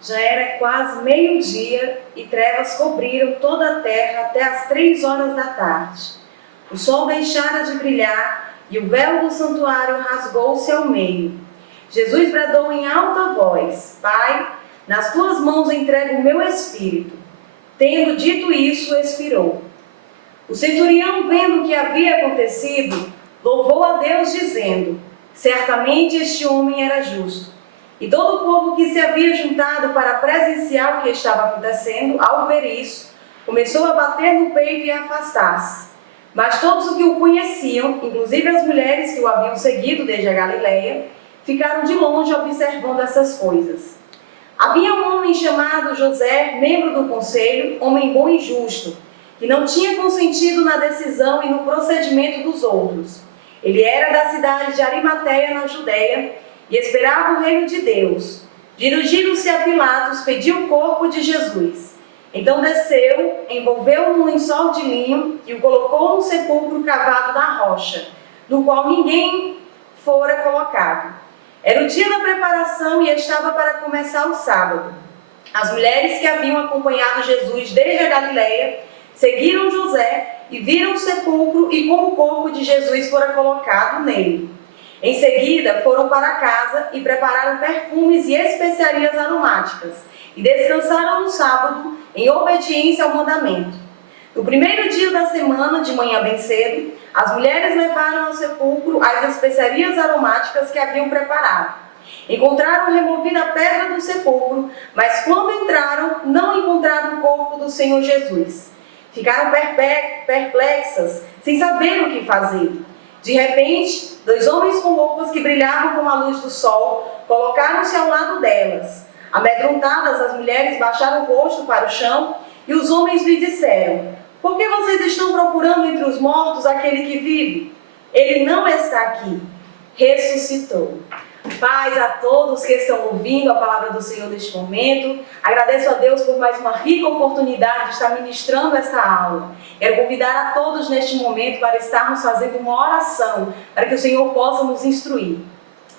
Já era quase meio-dia e trevas cobriram toda a terra até as 3 horas da tarde. O sol deixara de brilhar e o véu do santuário rasgou-se ao meio. Jesus bradou em alta voz: Pai, nas tuas mãos entrego o meu espírito. Tendo dito isso, expirou. O centurião, vendo o que havia acontecido, louvou a Deus, dizendo: Certamente este homem era justo. E todo o povo que se havia juntado para presenciar o que estava acontecendo, ao ver isso, começou a bater no peito e a afastar-se. Mas todos os que o conheciam, inclusive as mulheres que o haviam seguido desde a Galileia, ficaram de longe observando essas coisas. Havia um homem chamado José, membro do conselho, homem bom e justo, que não tinha consentido na decisão e no procedimento dos outros. Ele era da cidade de Arimateia, na Judéia, e esperava o reino de Deus. Dirigindo-se a Pilatos, pediu o corpo de Jesus. Então desceu, envolveu-o num lençol de linho e o colocou num sepulcro cavado na rocha, no qual ninguém fora colocado. Era o dia da preparação e estava para começar o sábado. As mulheres que haviam acompanhado Jesus desde a Galileia seguiram José e viram o sepulcro e como o corpo de Jesus fora colocado nele. Em seguida, foram para casa e prepararam perfumes e especiarias aromáticas, e descansaram no sábado, em obediência ao mandamento. No primeiro dia da semana, de manhã bem cedo, as mulheres levaram ao sepulcro as especiarias aromáticas que haviam preparado. Encontraram removida a pedra do sepulcro, mas quando entraram, não encontraram o corpo do Senhor Jesus. Ficaram perplexas, sem saber o que fazer. De repente, 2 homens com roupas que brilhavam como a luz do sol colocaram-se ao lado delas. Amedrontadas, as mulheres baixaram o rosto para o chão e os homens lhe disseram: Por que vocês estão procurando entre os mortos aquele que vive? Ele não está aqui, ressuscitou. Paz a todos que estão ouvindo a palavra do Senhor neste momento. Agradeço a Deus por mais uma rica oportunidade de estar ministrando esta aula. Quero convidar a todos neste momento para estarmos fazendo uma oração, para que o Senhor possa nos instruir.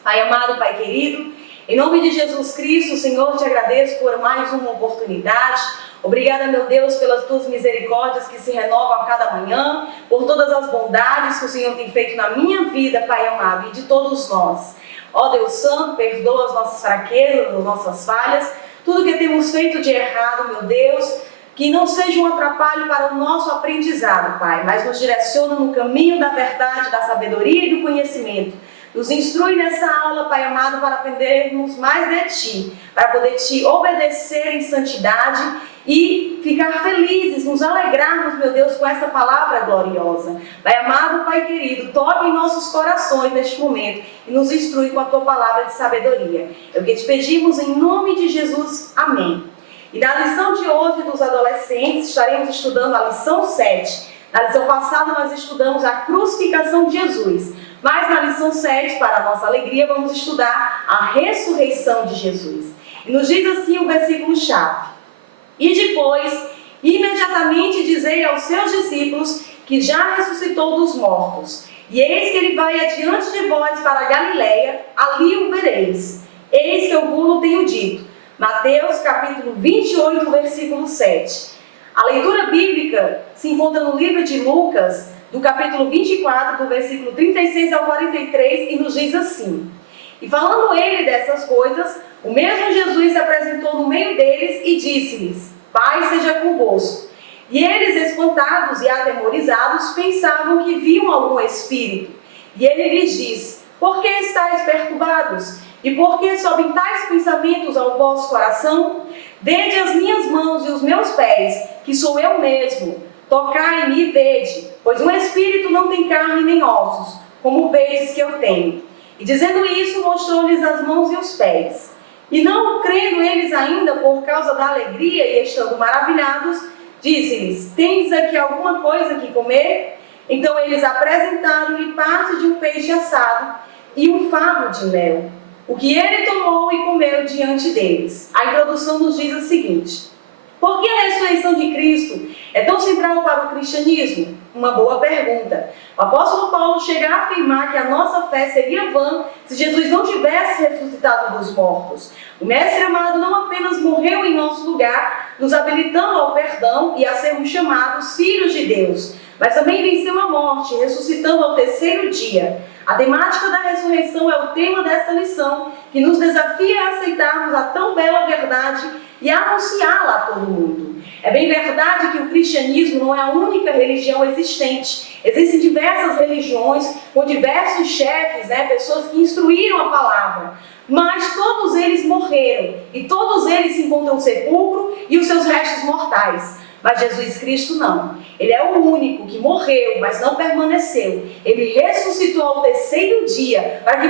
Pai amado, Pai querido, em nome de Jesus Cristo, Senhor, te agradeço por mais uma oportunidade. Obrigada, meu Deus, pelas tuas misericórdias que se renovam a cada manhã, por todas as bondades que o Senhor tem feito na minha vida, Pai amado, e de todos nós. Ó Deus Santo, perdoa as nossas fraquezas, as nossas falhas, tudo que temos feito de errado, meu Deus, que não seja um atrapalho para o nosso aprendizado, Pai, mas nos direciona no caminho da verdade, da sabedoria e do conhecimento. Nos instrui nessa aula, Pai amado, para aprendermos mais de Ti, para poder Te obedecer em santidade e ficar felizes, nos alegrarmos, meu Deus, com essa palavra gloriosa. Pai amado, Pai querido, toque em nossos corações neste momento e nos instrui com a Tua palavra de sabedoria. É o que te pedimos em nome de Jesus. Amém. E na lição de hoje dos adolescentes, estaremos estudando a lição 7. Na lição passada nós estudamos a crucificação de Jesus, mas na lição 7, para a nossa alegria, vamos estudar a ressurreição de Jesus. E nos diz assim o versículo-chave: E depois, imediatamente dizei aos seus discípulos que já ressuscitou dos mortos. E eis que ele vai adiante de vós para a Galileia, ali o vereis. Eis que eu vos tenho dito. Mateus capítulo 28, versículo 7. A leitura bíblica se encontra no livro de Lucas, do capítulo 24, do versículo 36 ao 43, e nos diz assim: E falando ele dessas coisas, o mesmo Jesus se apresentou no meio deles e disse-lhes: Pai seja convosco. E eles, espantados e atemorizados, pensavam que viam algum espírito. E ele lhes disse: Por que estáis perturbados? E por que sobem tais pensamentos ao vosso coração? Vede as minhas mãos e os meus pés, que sou eu mesmo. Tocai-me e vede, pois um espírito não tem carne nem ossos, como vedes que eu tenho. E dizendo isso, mostrou-lhes as mãos e os pés. E não crendo eles ainda por causa da alegria e estando maravilhados, disse-lhes: Tendes aqui alguma coisa que comer? Então eles apresentaram-lhe parte de um peixe assado e um favo de mel, o que ele tomou e comeu diante deles. A introdução nos diz o seguinte: por que a ressurreição de Cristo é tão central para o cristianismo? uma boa pergunta. O apóstolo Paulo chega a afirmar que a nossa fé seria vã se Jesus não tivesse ressuscitado dos mortos. O Mestre amado não apenas morreu em nosso lugar, nos habilitando ao perdão e a sermos chamados filhos de Deus, mas também venceu a morte, ressuscitando ao terceiro dia. A temática da ressurreição é o tema desta lição, que nos desafia a aceitarmos a tão bela verdade e a anunciá-la a todo mundo. É bem verdade que o cristianismo não é a única religião existente. Existem diversas religiões com diversos chefes, pessoas que instruíram a palavra. Mas todos eles morreram e todos eles se encontram no sepulcro e os seus restos mortais. Mas Jesus Cristo não. Ele é o único que morreu, mas não permaneceu. Ele ressuscitou ao terceiro dia para que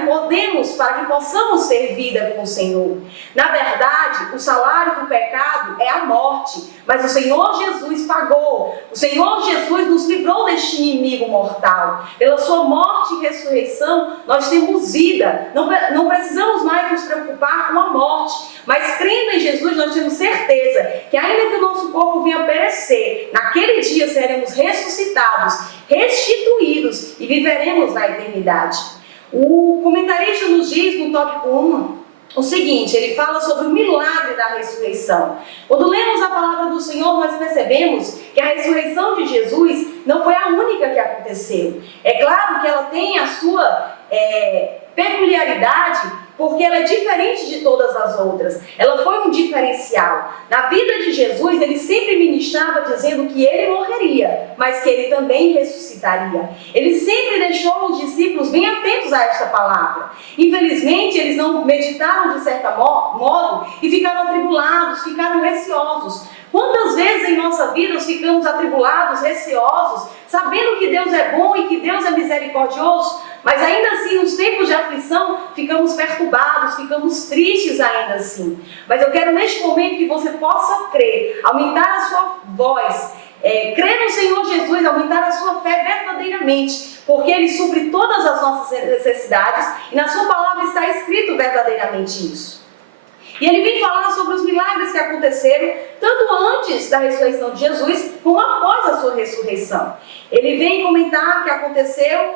possamos ter vida com o Senhor. Na verdade, o salário do pecado é a morte, mas o Senhor Jesus pagou. O Senhor Jesus nos livrou deste inimigo mortal. Pela sua morte e ressurreição, nós temos vida. Não precisamos mais nos preocupar com a morte. Mas crendo em Jesus, nós temos certeza que ainda que o nosso corpo venha perecer, naquele dia seremos ressuscitados, restituídos e viveremos na eternidade. O comentarista nos diz no tópico 1 o seguinte, ele fala sobre o milagre da ressurreição. Quando lemos a palavra do Senhor, nós percebemos que a ressurreição de Jesus não foi a única que aconteceu. É claro que ela tem a sua peculiaridade, porque ela é diferente de todas as outras. Ela foi um diferencial. Na vida de Jesus, ele sempre ministrava dizendo que ele morreria, mas que ele também ressuscitaria. Ele sempre deixou os discípulos bem atentos a esta palavra. Infelizmente, eles não meditaram de certo modo e ficaram atribulados, ficaram receosos. Quantas vezes em nossa vida nós ficamos atribulados, receosos, sabendo que Deus é bom e que Deus é misericordioso, mas ainda assim, nos tempos de aflição, ficamos perturbados, ficamos tristes ainda assim. Mas eu quero neste momento que você possa crer, aumentar a sua voz, crer no Senhor Jesus, aumentar a sua fé verdadeiramente, porque Ele supre todas as nossas necessidades e na sua palavra está escrito verdadeiramente isso. E ele vem falar sobre os milagres que aconteceram, tanto antes da ressurreição de Jesus, como após a sua ressurreição. Ele vem comentar que aconteceu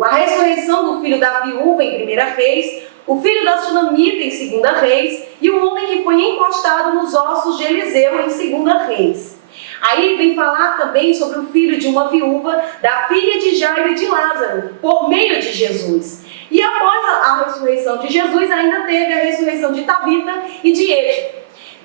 a ressurreição do filho da viúva em 1 Reis, o filho da sunamita em 2 Reis, e o homem que foi encostado nos ossos de Eliseu em 2 Reis. Aí vem falar também sobre o filho de uma viúva, da filha de Jairo e de Lázaro, por meio de Jesus. E após a ressurreição de Jesus, ainda teve a ressurreição de Tabita e de Êxodo.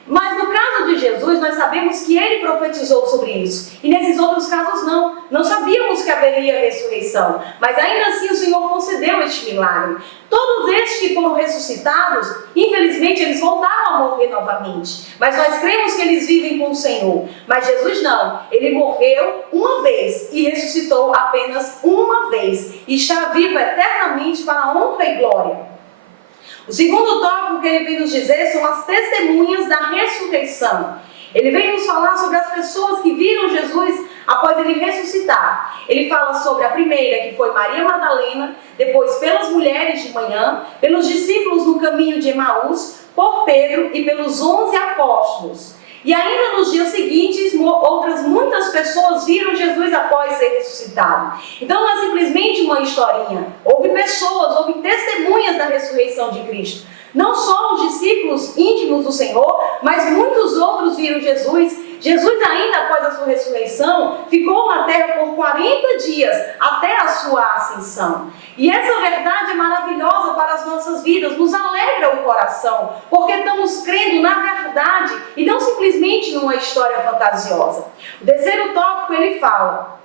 Mas no caso de Jesus, nós sabemos que ele profetizou sobre isso. E nesses outros casos não. Não sabíamos que haveria ressurreição. Mas ainda assim o Senhor concedeu este milagre. Todos estes que foram ressuscitados, infelizmente eles voltaram a morrer novamente. Mas nós cremos que eles vivem com o Senhor. Mas Jesus não. Ele morreu uma vez e ressuscitou apenas uma vez. E está vivo eternamente para a honra e glória. O segundo tópico que ele vem nos dizer são as testemunhas da ressurreição. Ele vem nos falar sobre as pessoas que viram Jesus após ele ressuscitar. Ele fala sobre a primeira, que foi Maria Madalena, depois pelas mulheres de manhã, pelos discípulos no caminho de Emaús, por Pedro e pelos 11 apóstolos. E ainda nos dias seguintes, outras muitas pessoas viram Jesus após ser ressuscitado. Então não é simplesmente uma historinha. Houve pessoas, houve testemunhas da ressurreição de Cristo. Não só os discípulos íntimos do Senhor, mas muitos outros viram Jesus. Jesus ainda após a sua ressurreição, ficou na terra por 40 dias, até a sua ascensão. E essa verdade é maravilhosa para as nossas vidas, nos alegra o coração, porque estamos crendo na verdade e não simplesmente numa história fantasiosa. O terceiro tópico ele fala,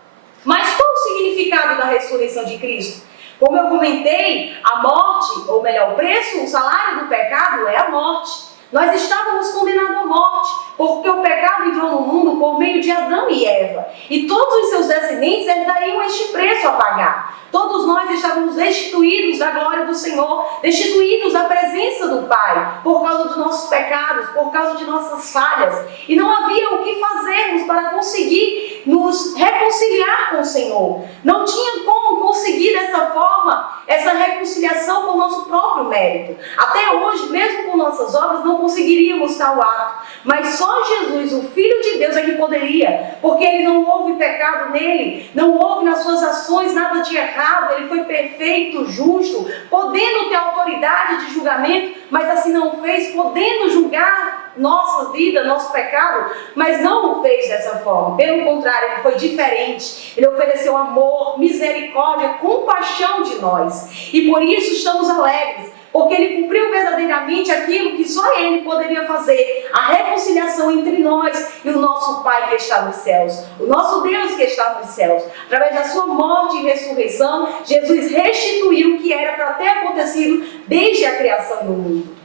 mas qual o significado da ressurreição de Cristo? Como eu comentei, a morte, ou melhor, o preço, o salário do pecado é a morte. Nós estávamos condenados à morte, porque o pecado entrou no mundo por meio de Adão e Eva. E todos os seus descendentes herdariam este preço a pagar. Todos nós estávamos destituídos da glória do Senhor, destituídos da presença do Pai, por causa dos nossos pecados, por causa de nossas falhas. E não havia o que fazermos para conseguir nos reconciliar com o Senhor. Não tinha como conseguir dessa forma essa reconciliação com o nosso próprio mérito. Até hoje, mesmo com nossas obras, não conseguiríamos tal ato. Mas só Jesus, o Filho de Deus, é que poderia, porque ele não houve pecado nele, não houve nas suas ações nada de errado, ele foi perfeito, justo, podendo ter autoridade de julgamento, mas assim não fez, podendo julgar nossa vida, nosso pecado, mas não o fez dessa forma. Pelo contrário, ele foi diferente. Ele ofereceu amor, misericórdia, compaixão de nós. E por isso estamos alegres, porque ele cumpriu verdadeiramente aquilo que só ele poderia fazer, a reconciliação entre nós e o nosso Pai que está nos céus, o nosso Deus que está nos céus. Através da sua morte e ressurreição, Jesus restituiu o que era para ter acontecido desde a criação do mundo.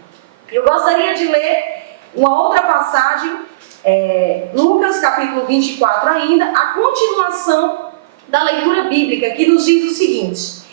Eu gostaria de ler uma outra passagem, Lucas capítulo 24 ainda, a continuação da leitura bíblica, que nos diz o seguinte: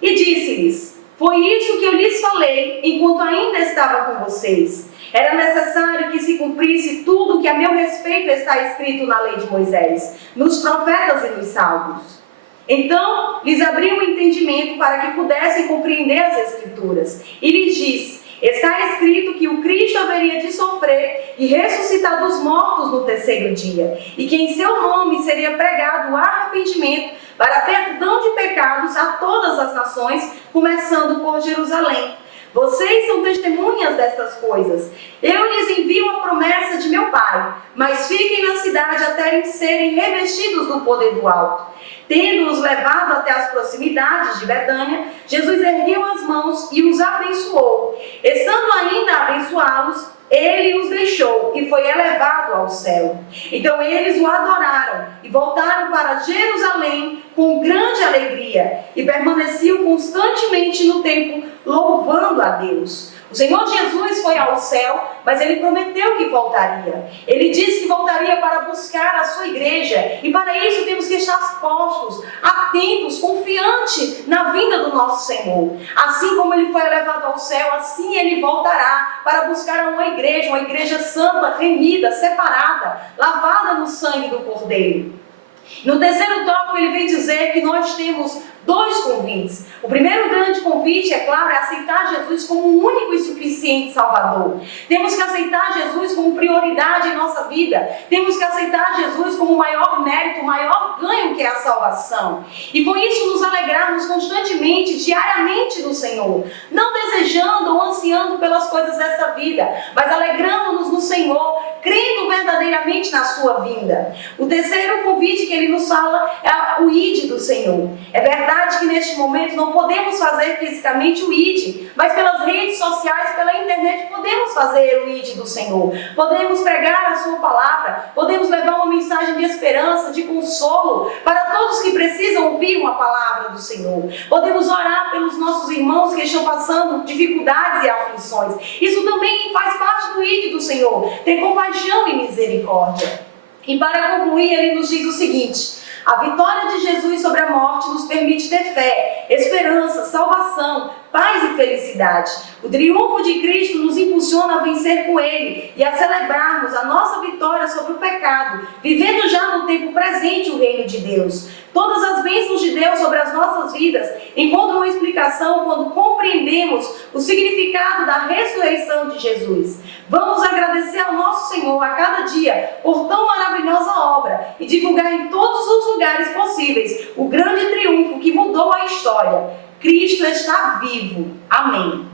e disse-lhes: foi isso que eu lhes falei enquanto ainda estava com vocês. Era necessário que se cumprisse tudo que a meu respeito está escrito na lei de Moisés, nos profetas e nos salmos. Então lhes abriu o entendimento para que pudessem compreender as Escrituras. E lhes disse: está escrito que o Cristo haveria de sofrer e ressuscitar dos mortos no terceiro dia, e que em seu nome seria pregado o arrependimento para perdão de pecados a todas as nações, começando por Jerusalém. Vocês são testemunhas destas coisas. Eu lhes envio a promessa de meu Pai, mas fiquem na cidade até serem revestidos do poder do alto. Tendo-os levado até as proximidades de Betânia, Jesus ergueu as mãos e os abençoou. Estando ainda a abençoá-los, ele os deixou e foi elevado ao céu. Então eles o adoraram e voltaram para Jerusalém com grande alegria e permaneciam constantemente no templo, louvando a Deus. O Senhor Jesus foi ao céu, mas ele prometeu que voltaria. Ele disse que voltaria para buscar a sua igreja. E para isso temos que estar postos, atentos, confiantes na vinda do nosso Senhor. Assim como ele foi elevado ao céu, assim ele voltará para buscar uma igreja santa, remida, separada, lavada no sangue do Cordeiro. No terceiro tópico ele vem dizer que nós temos dois convites. O primeiro grande convite, é claro, é aceitar Jesus como um único e suficiente Salvador. Temos que aceitar Jesus como prioridade em nossa vida. Temos que aceitar Jesus como o maior mérito, o maior ganho que é a salvação. E com isso nos alegrarmos constantemente, diariamente no Senhor. Não desejando ou ansiando pelas coisas desta vida, mas alegrando-nos no Senhor, crendo verdadeiramente na sua vinda. O terceiro convite que ele nos fala é o ide do Senhor. É verdade que neste momento não podemos fazer fisicamente o ide, mas pelas redes sociais, pela internet, podemos fazer o ide do Senhor. Podemos pregar a sua palavra, podemos levar uma mensagem de esperança, de consolo para todos que precisam ouvir uma palavra do Senhor. Podemos orar pelos nossos irmãos que estão passando dificuldades e aflições. Isso também faz parte do ide do Senhor, ter compaixão e misericórdia. E para concluir, ele nos diz o seguinte: a vitória de Jesus sobre a morte nos permite ter fé, esperança, salvação, paz e felicidade. O triunfo de Cristo nos impulsiona a vencer com Ele e a celebrarmos a nossa vitória sobre o pecado, vivendo já no tempo presente o reino de Deus. Todas as bênçãos de Deus sobre as nossas vidas encontram uma explicação quando compreendemos o significado da ressurreição de Jesus. Vamos agradecer ao nosso Senhor a cada dia por tão maravilhosa obra e divulgar em todos os lugares possíveis o grande triunfo que mudou a história. Cristo está vivo. Amém.